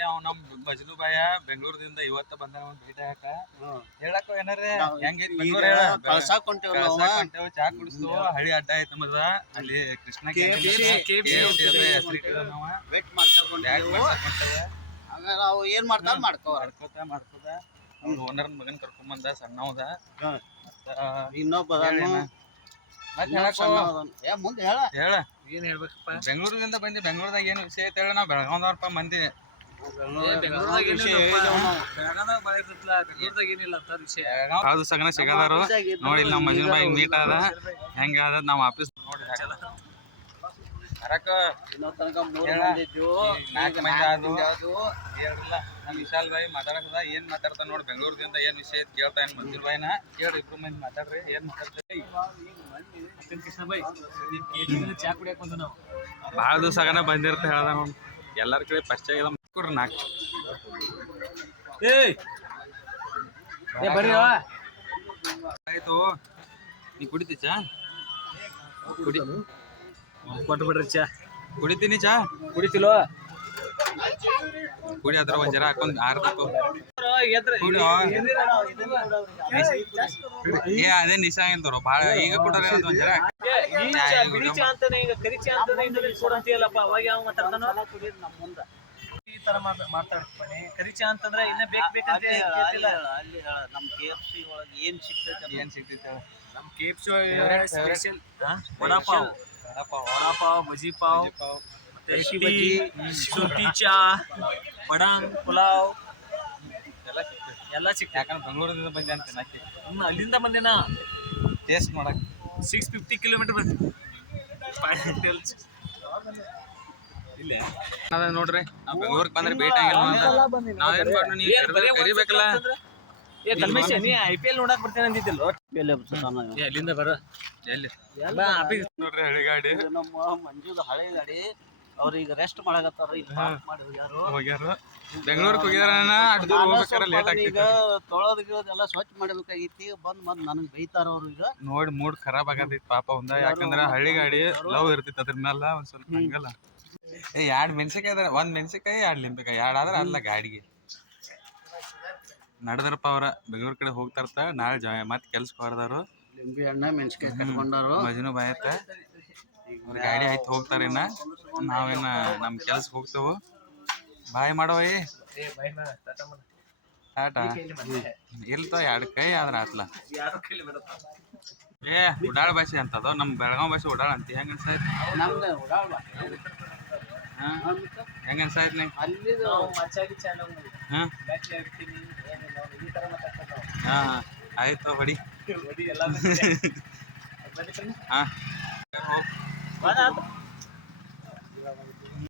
ಅವ್ ನಮ್ ಮಜ್ನು ಬಾಯ ಬೆಂಗಳೂರದಿಂದ ಇವತ್ತ ಬಂದ ಭೇಟಿ ಹಾಕ ಹೇಳಕ್ಕ ಏನಾರ ಹೆಂಗೈತಿ ಬೆಂಗಳೂರು ಹೇಳ ಕಳ್ಸಾಕ್ ಹೊಂಟೇವ್ ನಾವು ಚಾ ಕುಡಿಸ್ತು ಹಳಿ ಅಡ್ಡ ಐತಿ ನಮ್ಮದ ಅಲ್ಲಿ ಕೃಷ್ಣ ವೇಟ್ ಮಾಡ್ಕೊಂಡೇವು ಆಮೇಲೆ ನಾವು ಏನ್ ಮಾಡ್ತಾರ ಮಾಡ್ಕೋತ ಅವ್ರ ಓನರ್ ಮಗನ್ ಕರ್ಕೊಂಡ್ ಬಂದ ಸಣ್ಣವದ ಇನ್ನೊಬ್ಬ ಮುಂದೆ ಹೇಳ ಏನ್ ಹೇಳ್ಬೇಕಪ್ಪ ಬೆಂಗಳೂರಿಂದ ಬಂದಿ ಬೆಂಗಳೂರದಾಗ ಏನ್ ವಿಷಯ ಐತೆ ಹೇಳ ನಾವ್ ಬೆಳಗಾವ್ದವ್ರಪ್ಪ ಮಂದಿ ಯಾವ್ದು ಸಗನ ಸಿಗದಾರು ನೋಡಿ ನಮ್ಮ ಮಜಿನ ಬಾಯಿ ನೀಟ್ ಅದ ಹೆಂಗ ಅದ ನಾವ್ ಆಫೀಸ್ ನೋಡಿ ಹೇಳ್ರಲ್ಲ ನಮ್ ವಿಶಾಲ್ ಬಾಯಿ ಮಾತಾಡಕದ ಏನ್ ಮಾತಾಡ್ತಾನ ನೋಡಿ ಬೆಂಗಳೂರದಿಂದ ಏನ್ ವಿಷಯ ಐತಿ ಕೇಳ್ತಾ ಏನ್ ಮಂಜುಲ್ ಬಾಯಿನ ಕೇಳ್ರಿ ಇಬ್ರು ಮಂದಿ ಮಾತಾಡ್ರಿ ಏನ್ ಮಾತಾಡ್ತೀವಿ ಚಾ ಕುಡಿಯಕ್ ಬಂದು ನಾವು ಭಾಳ ದಿವಸ ಆಗನ ಬಂದಿರ್ತ ಹೇಳ್ದ ನೋಡಿ ಎಲ್ಲರ ಕಡೆ ಪರಿಚಯ ಆಗಿದ ಕೊಡ್ರಿ ನಾಲ್ಕು ಬರ್ರಿ ಆಯ್ತು ನೀ ಕುಡಿತಿ ಚಾ ಕುಡಿ ಕೊಟ್ಟು ಬಿಡ್ರಿ ಚಾ ಕುಡಿತೀನಿ ಚಾ ಕುಡಿತಿಲ್ವ ಕುಡಿ ಅದ್ರ ಒಂದ್ ಜರ ಹಾಕೊಂಡ್ ಆರ್ಬೇಕು ಏ ಅದೇ ನಿಶಾ ಅಂತವ್ರು ಭಾಳ ಈಗ ಕೊಟ್ಟಾರ ಒಂದ್ ಜರ ಈ ತರ ಮಾತಾಡ್ತಾನೆ ಕರಿಚಾ ಅಂತಂದ್ರೆ ಇನ್ನ ಬೇಕಂತ ಅಲ್ಲಿ ನಮ್ KFC ಒಳಗೆ ಏನ್ ಸಿಗ್ತೈತೆ ನಮ್ KFC ಸ್ಪೆಷಲ್ ವಡಾಪಾವ್ ಬಜಿ ಪಾವ್ ಮತ್ತೆ ಶುಂಠಿ ಚಾ ಬಡಂಗ್ ಪುಲಾವ್ ಎಲ್ಲ ಸಿಗ್ತದೆ ಯಾಕಂದ್ರೆ ಬೆಂಗಳೂರಿಂದ ಬಂದೆ ಅಂತ ಅಲ್ಲಿಂದ ಬಂದೇನಾ ಟೇಸ್ಟ್ ಮಾಡಕ್ 650 ಕಿಲೋಮೀಟರ್ ಇಲ್ಲ ಅದ ನೋಡ್ರಿ ನಾವ್ ಬೆಂಗಳೂರಿಗೆ ಬಂದ್ರೆ ಭೇಟಿ ಆಗಿಲ್ಲ ನಾವೇನ್ ಮಾಡ್ರಿ ನೀವು ಕರಿಬೇಕಲ್ಲ ನೀ IPL ನೋಡಕ್ ಬರ್ತೇನೆ ಅಂತಿದ್ದಿಲ್ಲ ಅಲ್ಲಿಂದ ಬರ ಎಲ್ಲಿ ನೋಡ್ರಿ ಹಳಿ ಗಾಡಿ ನಮ್ಮ ಮಂಜುದ ಹಳೆ ಗಾಡಿ ಅವ್ರೀಗ ರೆಸ್ಟ್ ಮಾಡಕತ್ತಾರ ಈಗ ಮಾಡಿ ಹೋಗ್ಯಾರ ಬೆಂಗಳೂರಿಗೆ ಹೋಗ್ಯಾರ ಅಡ್ದು ಹೋಗ್ಬೇಕಾರ ಲೇಟ್ ಆಗ್ತೈತಿ ಈಗ ತೊಳೋದ್ ಗಿಳೋದೆಲ್ಲ ಸ್ವಚ್ಛ ಮಾಡಬೇಕಾಗಿತ್ತು ಬಂದ್ ನನಗ್ ಬೈತಾರ ಅವ್ರು ಈಗ ನೋಡಿ ಮೂಡ್ ಖರಾಬ್ ಆಗತೈತಿ ಪಾಪ ಒಂದ ಯಾಕಂದ್ರ ಹಳ್ಳಿ ಗಾಡಿ ಲವ್ ಇರ್ತೈತಿ ಅದ್ರ ಮ್ಯಾಲ ಒಂದ್ ಸ್ವಲ್ಪ ಹಂಗಲ್ಲ ಎರಡ್ ಮೆಣಸಿಕಾಯಿ ಅದ ಒಂದ್ ಮೆಣಸಿಕಾಯಿ ಎರಡ್ ಲಿಂಬೆಕಾಯಿ ಎರಡ್ ಆದ್ರ ಅಲ್ಲ ಗಾಡಿಗೆ ನಡದ್ರಪ್ಪ ಅವ್ರ ಬೆಂಗಳೂರ್ ಕಡೆ ಹೋಗ್ತಾರತ ನಾಳೆ ಮತ್ ಕೆಲ್ಸಕ್ಕೆ ಹೊರದವ್ರು ಲಿಂಬೆ ಹಣ್ಣ ಮೆಣಸಿಕಾಯಿ ಕಟ್ಕೊಂಡಾರು ಮಜನು ಬಾಯತ್ತ ಗಾಡಿ ಆಯ್ತು ಹೋಗ್ತಾರ ಇನ್ನ ನಾವೇನ ನಮ್ ಕೆಲ್ಸಕ್ಕೆ ಹೋಗ್ತೇವು ಬಾಯ್ ಮಾಡವ ಟಾಟಾ ಇಲ್ತ ಎರಡ್ ಕೈ ಆದ್ರ ಆತ್ಲ ಏ ಉಡಾಳ ಭಾಷೆ ಅಂತದ ನಮ್ ಬೆಳಗಾವ್ ಭಾಷೆ ಉಡಾಳ ಅಂತ ಹೆಂಗ ಅನ್ಸಾಯ್ತು ಹೆಂಗ ಅನ್ಸಾಯ್ತು ನಿಂಗೆ ಹಾ ಆಯ್ತು ಹೊಡಿ ಹಾ